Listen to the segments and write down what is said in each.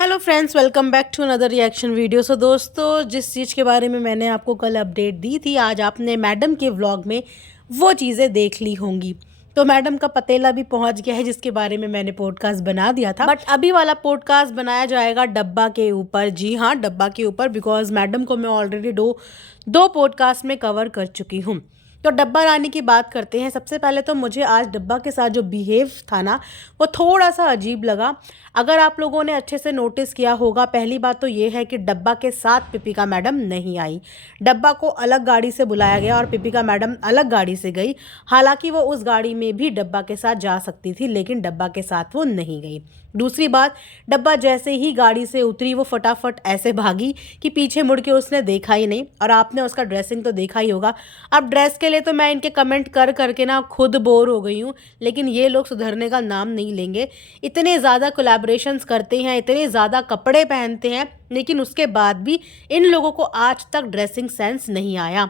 Hello friends, welcome back to another reaction video. So दोस्तों, जिस चीज़ के बारे में मैंने आपको कल अपडेट दी थी, आज आपने मैडम के व्लॉग में वो चीज़ें देख ली होंगी। तो मैडम का पतेला भी पहुंच गया है, जिसके बारे में मैंने पॉडकास्ट बना दिया था। बट अभी वाला पॉडकास्ट बनाया जाएगा डब्बा के ऊपर। जी हाँ, डब्बा के ऊपर, बिकॉज मैडम को मैं ऑलरेडी दो पॉडकास्ट में कवर कर चुकी हूँ। तो डब्बा रानी की बात करते हैं। सबसे पहले तो मुझे आज डब्बा के साथ जो बिहेव था ना, वो थोड़ा सा अजीब लगा। अगर आप लोगों ने अच्छे से नोटिस किया होगा, पहली बात तो ये है कि डब्बा के साथ पिपिका मैडम नहीं आई। डब्बा को अलग गाड़ी से बुलाया गया और पिपिका मैडम अलग गाड़ी से गई। हालांकि वो उस गाड़ी में भी डब्बा के साथ जा सकती थी, लेकिन डब्बा के साथ वो नहीं गई। दूसरी बात, डब्बा जैसे ही गाड़ी से उतरी, वो फटाफट ऐसे भागी कि पीछे मुड़ के उसने देखा ही नहीं। और आपने उसका ड्रेसिंग तो देखा ही होगा। अब ड्रेस के लिए तो मैं इनके कमेंट कर करके ना खुद बोर हो गई हूँ, लेकिन ये लोग सुधरने का नाम नहीं लेंगे। इतने ज़्यादा कोलैबोरेशंस करते हैं, इतने ज़्यादा कपड़े पहनते हैं, लेकिन उसके बाद भी इन लोगों को आज तक ड्रेसिंग सेंस नहीं आया।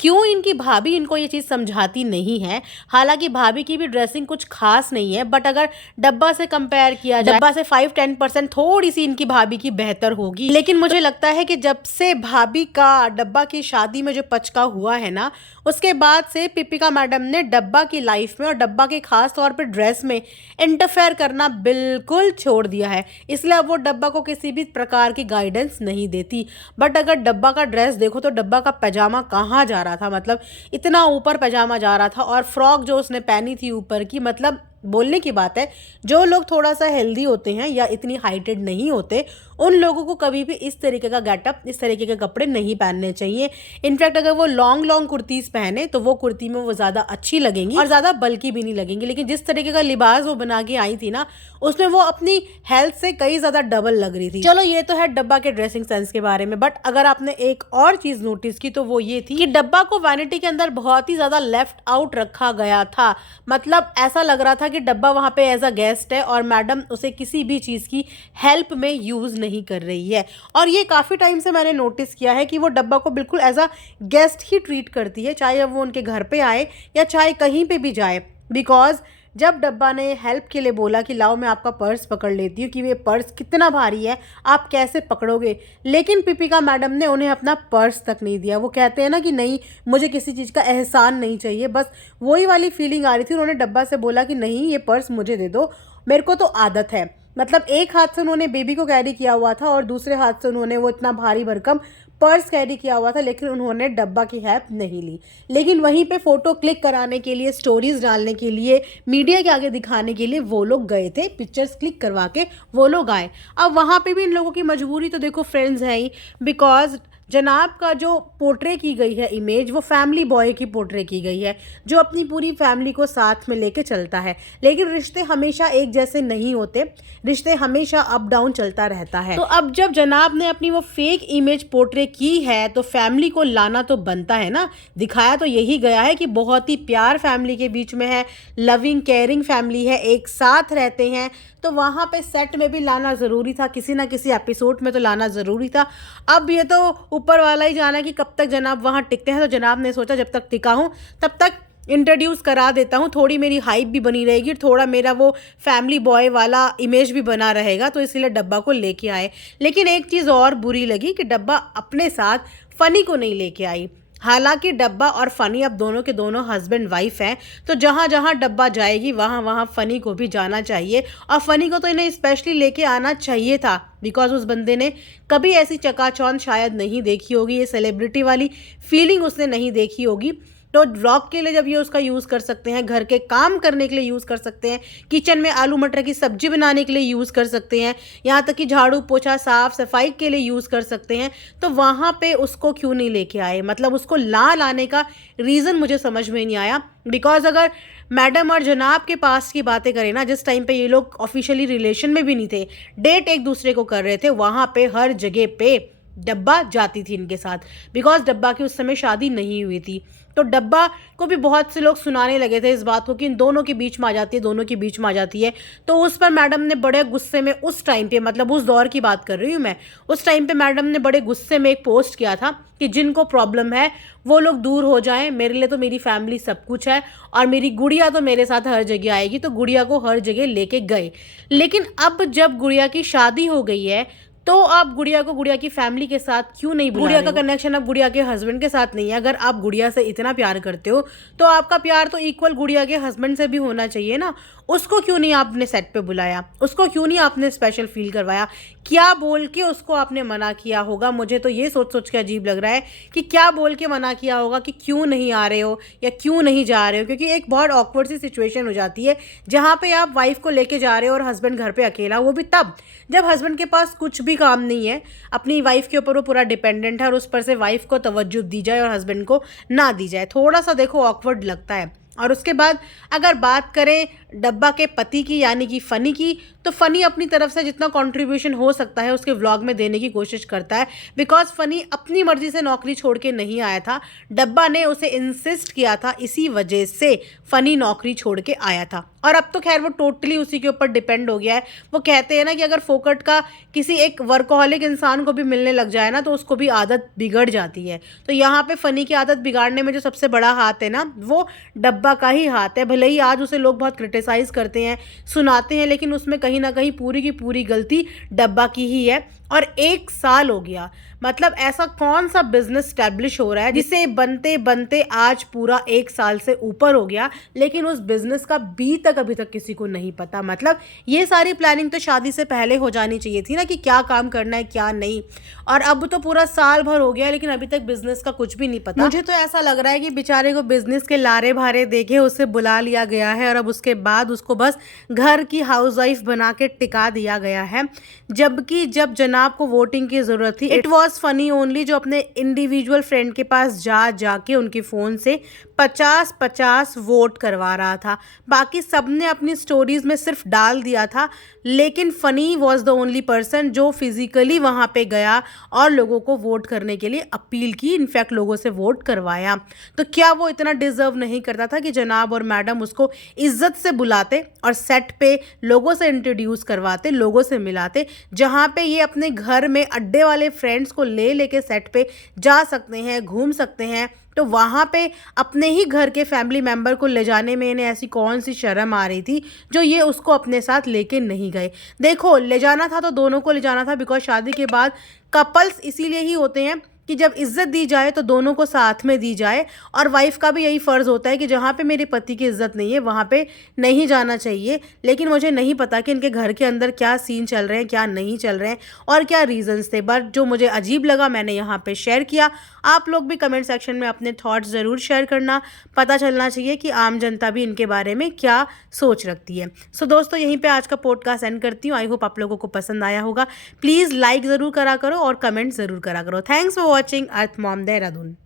क्यों इनकी भाभी इनको ये चीज़ समझाती नहीं है? हालांकि भाभी की भी ड्रेसिंग कुछ खास नहीं है, बट अगर डब्बा से कंपेयर किया जाए, डब्बा से 5-10% थोड़ी सी इनकी भाभी की बेहतर होगी। लेकिन मुझे लगता है कि जब से भाभी का डब्बा की शादी में जो पचका हुआ है ना, उसके बाद से पिपिका मैडम ने डब्बा की लाइफ में और डब्बा के खास तौर पर ड्रेस में इंटरफेयर करना बिल्कुल छोड़ दिया है। इसलिए अब वो डब्बा को किसी भी प्रकार की गाइडेंस नहीं देती। बट अगर डब्बा का ड्रेस देखो तो डब्बा का पैजामा कहाँ जा रहा था, मतलब इतना ऊपर पैजामा जा रहा था। और फ्रॉक जो उसने पहनी थी ऊपर की, मतलब बोलने की बात है, जो लोग थोड़ा सा हेल्दी होते हैं या इतनी हाइटेड नहीं होते, उन लोगों को कभी भी इस तरीके का गेटअप, इस तरीके के कपड़े नहीं पहनने चाहिए। इनफैक्ट अगर वो लॉन्ग लॉन्ग कुर्तीज़ पहने तो वो कुर्ती में वो ज़्यादा अच्छी लगेंगी और ज़्यादा बल्कि भी नहीं लगेंगी। लेकिन जिस तरीके का लिबास वो बना के आई थी ना, उसमें वो अपनी हेल्थ से कई ज़्यादा डबल लग रही थी। चलो, ये तो है डब्बा के ड्रेसिंग सेंस के बारे में। बट अगर आपने एक और चीज़ नोटिस की तो वो ये थी कि डब्बा को वैनिटी के अंदर बहुत ही ज़्यादा लेफ्ट आउट रखा गया था। मतलब ऐसा लग रहा था कि डब्बा वहाँ पे एज अ गेस्ट है और मैडम उसे किसी भी चीज़ की हेल्प में यूज़ नहीं कर रही है। और ये काफ़ी टाइम से मैंने नोटिस किया है कि वो डब्बा को बिल्कुल एज अ गेस्ट ही ट्रीट करती है, चाहे अब वो उनके घर पे आए या चाहे कहीं पे भी जाए। बिकॉज जब डब्बा ने हेल्प के लिए बोला कि लाओ मैं आपका पर्स पकड़ लेती हूँ, कि ये पर्स कितना भारी है, आप कैसे पकड़ोगे, लेकिन पिपिका मैडम ने उन्हें अपना पर्स तक नहीं दिया। वो कहते हैं ना कि नहीं, मुझे किसी चीज़ का एहसान नहीं चाहिए, बस वही वाली फीलिंग आ रही थी। उन्होंने डब्बा से बोला कि नहीं, ये पर्स मुझे दे दो, मेरे को तो आदत है। मतलब एक हाथ से उन्होंने बेबी को कैरी किया हुआ था और दूसरे हाथ से उन्होंने वो इतना भारी भरकम पर्स कैरी किया हुआ था, लेकिन उन्होंने डब्बा की हेल्प नहीं ली। लेकिन वहीं पे फ़ोटो क्लिक कराने के लिए, स्टोरीज डालने के लिए, मीडिया के आगे दिखाने के लिए वो लोग गए थे, पिक्चर्स क्लिक करवा के वो लोग आए। अब वहाँ पे भी इन लोगों की मजबूरी तो देखो फ्रेंड्स है ही, बिकॉज जनाब का जो पोर्ट्रे की गई है इमेज, वो फैमिली बॉय की पोर्ट्रे की गई है, जो अपनी पूरी फैमिली को साथ में लेके चलता है। लेकिन रिश्ते हमेशा एक जैसे नहीं होते, रिश्ते हमेशा अप डाउन चलता रहता है। तो अब जब जनाब ने अपनी वो फेक इमेज पोर्ट्रे की है, तो फैमिली को लाना तो बनता है ना। दिखाया तो यही गया है कि बहुत ही प्यार फैमिली के बीच में है, लविंग केयरिंग फैमिली है, एक साथ रहते हैं। तो वहाँ पे सेट में भी लाना ज़रूरी था, किसी ना किसी एपिसोड में तो लाना ज़रूरी था। अब ये तो ऊपर वाला ही जाना कि कब तक जनाब वहाँ टिकते हैं। तो जनाब ने सोचा जब तक टिका हूँ तब तक इंट्रोड्यूस करा देता हूँ, थोड़ी मेरी हाइप भी बनी रहेगी, थोड़ा मेरा वो फैमिली बॉय वाला इमेज भी बना रहेगा। तो इसलिए डब्बा को लेके आए। लेकिन एक चीज़ और बुरी लगी कि डब्बा अपने साथ फ़नी को नहीं लेके आई। हालांकि डब्बा और फ़नी अब दोनों के दोनों हस्बैंड वाइफ हैं, तो जहाँ जहाँ डब्बा जाएगी वहाँ वहाँ फ़नी को भी जाना चाहिए। और फ़नी को तो इन्हें स्पेशली लेके आना चाहिए था, बिकॉज उस बंदे ने कभी ऐसी चकाचौंध शायद नहीं देखी होगी, ये सेलिब्रिटी वाली फीलिंग उसने नहीं देखी होगी। तो व्लॉग के लिए जब ये उसका यूज़ कर सकते हैं, घर के काम करने के लिए यूज़ कर सकते हैं, किचन में आलू मटर की सब्जी बनाने के लिए यूज़ कर सकते हैं, यहाँ तक कि झाड़ू पोछा साफ सफाई के लिए यूज़ कर सकते हैं, तो वहाँ पे उसको क्यों नहीं लेके आए? मतलब उसको लाने का रीज़न मुझे समझ में नहीं आया। बिकॉज अगर मैडम और जनाब के पास की बातें करें ना, जिस टाइम पे ये लोग ऑफिशियली रिलेशन में भी नहीं थे, डेट एक दूसरे को कर रहे थे, वहाँ पे हर जगह पे डब्बा जाती थी इनके साथ, बिकॉज डब्बा की उस समय शादी नहीं हुई थी। तो डब्बा को भी बहुत से लोग सुनाने लगे थे इस बात को कि इन दोनों के बीच में आ जाती है, दोनों के बीच में आ जाती है। तो उस पर मैडम ने बड़े गुस्से में उस टाइम पे, मतलब उस दौर की बात कर रही हूँ मैं, उस टाइम पे मैडम ने बड़े गुस्से में एक पोस्ट किया था कि जिनको प्रॉब्लम है वो लोग दूर हो जाएं, मेरे लिए तो मेरी फैमिली सब कुछ है और मेरी गुड़िया तो मेरे साथ हर जगह आएगी। तो गुड़िया को हर जगह लेके गए। लेकिन अब जब गुड़िया की शादी हो गई है तो आप गुड़िया को गुड़िया की फैमिली के साथ क्यों नहीं बुला रहे हो? गुड़िया का कनेक्शन अब गुड़िया के हस्बैंड के साथ नहीं है। अगर आप गुड़िया से इतना प्यार करते हो तो आपका प्यार तो इक्वल गुड़िया के हस्बैंड से भी होना चाहिए ना। उसको क्यों नहीं आपने सेट पे बुलाया? उसको क्यों नहीं आपने स्पेशल फील करवाया? क्या बोल के उसको आपने मना किया होगा? मुझे तो ये सोच सोच के अजीब लग रहा है कि क्या बोल के मना किया होगा कि क्यों नहीं आ रहे हो या क्यों नहीं जा रहे हो। क्योंकि एक बहुत ऑकवर्ड सी सिचुएशन हो जाती है जहाँ पे आप वाइफ को लेके जा रहे हो और हस्बैंड घर पे अकेला, वो भी तब जब हस्बैंड के पास कुछ भी काम नहीं है, अपनी वाइफ के ऊपर वो पूरा डिपेंडेंट है और उस पर से वाइफ को तवज्जो दी जाए और हस्बैंड को ना दी जाए। थोड़ा सा देखो ऑकवर्ड लगता है। और उसके बाद अगर बात करें डब्बा के पति की यानी कि फ़नी की, तो फ़नी अपनी तरफ से जितना कंट्रीब्यूशन हो सकता है उसके व्लॉग में देने की कोशिश करता है। बिकॉज फ़नी अपनी मर्जी से नौकरी छोड़ के नहीं आया था, डब्बा ने उसे इंसिस्ट किया था, इसी वजह से फ़नी नौकरी छोड़ के आया था। और अब तो खैर वो टोटली उसी के ऊपर डिपेंड हो गया है। वो कहते हैं ना कि अगर फोकट का किसी एक वर्कोहॉलिक इंसान को भी मिलने लग जाए ना तो उसको भी आदत बिगड़ जाती है। तो यहाँ पे फ़नी की आदत बिगाड़ने में जो सबसे बड़ा हाथ है ना, वो डब्बा का ही हाथ है। भले ही आज उसे लोग बहुत क्रिटिसाइज करते हैं, सुनाते हैं, लेकिन उसमें कहीं ना कहीं पूरी की पूरी गलती डब्बा की ही है। और 1 साल हो गया, मतलब ऐसा कौन सा बिजनेस स्टैब्लिश हो रहा है जिसे बनते बनते आज पूरा 1 साल से ऊपर हो गया, लेकिन उस बिजनेस का बी तक अभी तक किसी को नहीं पता। मतलब ये सारी प्लानिंग तो शादी से पहले हो जानी चाहिए थी ना कि क्या काम करना है क्या नहीं। और अब तो पूरा साल भर हो गया लेकिन अभी तक बिजनेस का कुछ भी नहीं पता। मुझे तो ऐसा लग रहा है कि बेचारे को बिजनेस के लारे भारे देखे उसे बुला लिया गया है और अब उसके बाद उसको बस घर की हाउसवाइफ बना के टिका दिया गया है। जबकि जब जनाब को वोटिंग की जरूरत थी, इट वॉज फनी ओनली जो अपने इंडिविजुअल फ्रेंड के पास जाके उनके फ़ोन से 50-50 वोट करवा रहा था। बाकी सबने अपनी स्टोरीज में सिर्फ डाल दिया था, लेकिन funny was the only person जो फिजिकली वहाँ पे गया और लोगों को वोट करने के लिए अपील की, इनफैक्ट लोगों से वोट करवाया। तो क्या वो इतना डिजर्व नहीं करता था कि जनाब और मैडम उसको इज्जत से बुलाते और सेट पे लोगों से इंट्रोड्यूस करवाते, लोगों से मिलाते, जहाँ पे ये अपने घर में अड्डे वाले फ्रेंड्स को लेके सेट पे जा सकते हैं, घूम सकते हैं। तो वहाँ पे अपने ही घर के फैमिली मेम्बर को ले जाने में इन्हें ऐसी कौन सी शर्म आ रही थी जो ये उसको अपने साथ लेके नहीं गए। देखो, ले जाना था तो दोनों को ले जाना था, बिकॉज शादी के बाद कपल्स इसीलिए ही होते हैं कि जब इज्जत दी जाए तो दोनों को साथ में दी जाए। और वाइफ का भी यही फ़र्ज़ होता है कि जहाँ पे मेरे पति की इज्जत नहीं है वहाँ पे नहीं जाना चाहिए। लेकिन मुझे नहीं पता कि इनके घर के अंदर क्या सीन चल रहे हैं, क्या नहीं चल रहे हैं और क्या रीज़न्स थे, बट जो मुझे अजीब लगा मैंने यहाँ पे शेयर किया। आप लोग भी कमेंट सेक्शन में अपने थॉट्स ज़रूर शेयर करना, पता चलना चाहिए कि आम जनता भी इनके बारे में क्या सोच रखती है। सो दोस्तों, यहीं पे आज का पॉडकास्ट एंड करती हूँ। आई होप आप लोगों को पसंद आया होगा। प्लीज़ लाइक ज़रूर करा करो और कमेंट ज़रूर करा करो। Thanks for watching earth mom Dehradun.